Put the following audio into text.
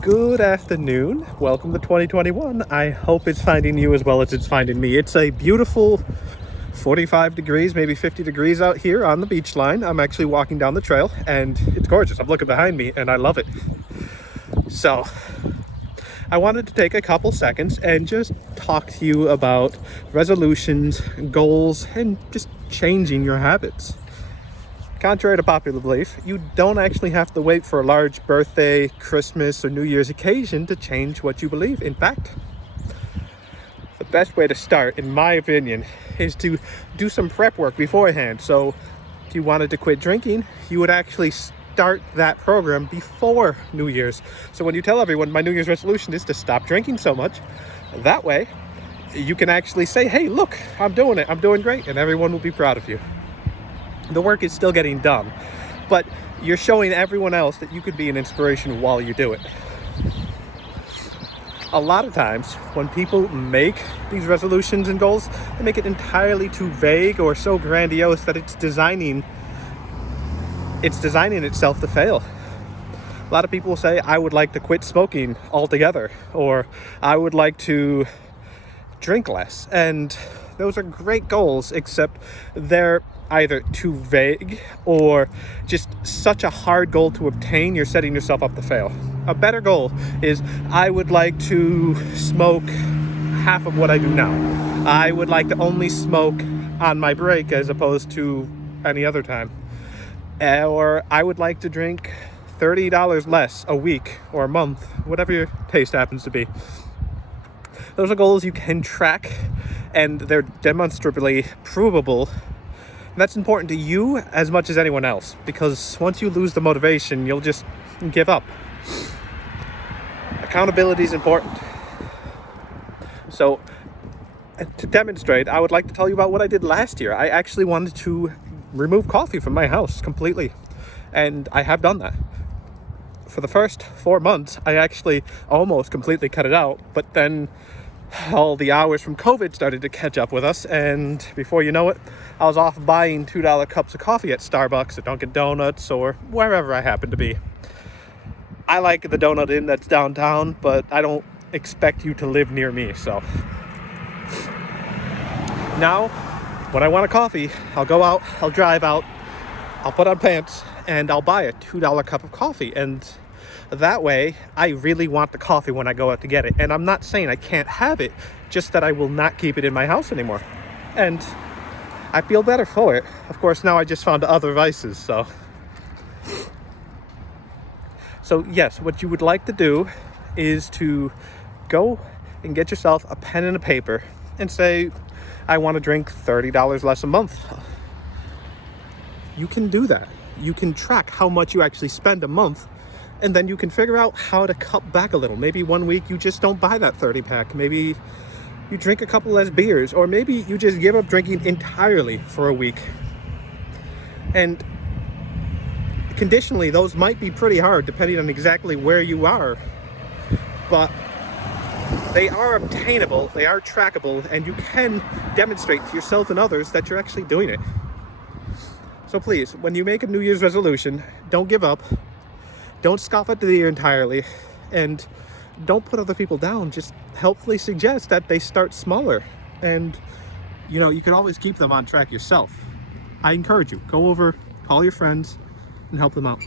Good afternoon. Welcome to 2021. I hope it's finding you as well as it's finding me. It's a beautiful 45 degrees, maybe 50 degrees out here on the beach line. I'm actually walking down the trail and it's gorgeous. I'm looking behind me and I love it. So I wanted to take a couple seconds and just talk to you about resolutions, goals, and just changing your habits. Contrary to popular belief, you don't actually have to wait for a large birthday, Christmas, or New Year's occasion to change what you believe. In fact, the best way to start, in my opinion, is to do some prep work beforehand. So if you wanted to quit drinking, you would actually start that program before New Year's. So when you tell everyone my New Year's resolution is to stop drinking so much, that way you can actually say, hey, look, I'm doing it. I'm doing great. And everyone will be proud of you. The work is still getting done, but you're showing everyone else that you could be an inspiration while you do it. A lot of times when people make these resolutions and goals, they make it entirely too vague or so grandiose that it's designing itself to fail. A lot of people will say, I would like to quit smoking altogether, or I would like to drink less. And those are great goals, except they're either too vague or just such a hard goal to obtain, you're setting yourself up to fail. A better goal is, I would like to smoke half of what I do now. I would like to only smoke on my break as opposed to any other time. Or I would like to drink $30 less a week or a month, whatever your taste happens to be. Those are goals you can track and they're demonstrably provable. And that's important to you as much as anyone else, because once you lose the motivation, you'll just give up. Accountability is important. So to demonstrate, I would like to tell you about what I did last year. I actually wanted to remove coffee from my house completely, and I have done that. For the first 4 months, I actually almost completely cut it out, but then all the hours from COVID started to catch up with us, and before you know it, I was off buying $2 cups of coffee at Starbucks or Dunkin' Donuts or wherever I happen to be. I like the Donut Inn that's downtown, but I don't expect you to live near me, so. Now, when I want a coffee, I'll go out, I'll drive out, I'll put on pants, and I'll buy a $2 cup of coffee, and that way, I really want the coffee when I go out to get it. And I'm not saying I can't have it, just that I will not keep it in my house anymore. And I feel better for it. Of course, now I just found other vices, so. So yes, what you would like to do is to go and get yourself a pen and a paper and say, I want to drink $30 less a month. You can do that. You can track how much you actually spend a month. And then you can figure out how to cut back a little. Maybe one week you just don't buy that 30 pack. Maybe you drink a couple less beers, or maybe you just give up drinking entirely for a week. And conditionally, those might be pretty hard depending on exactly where you are. But they are obtainable, they are trackable, and you can demonstrate to yourself and others that you're actually doing it. So please, when you make a New Year's resolution, don't give up. Don't scoff at the year entirely, and don't put other people down. Just helpfully suggest that they start smaller, and you can always keep them on track yourself. I encourage you, go over, call your friends, and help them out.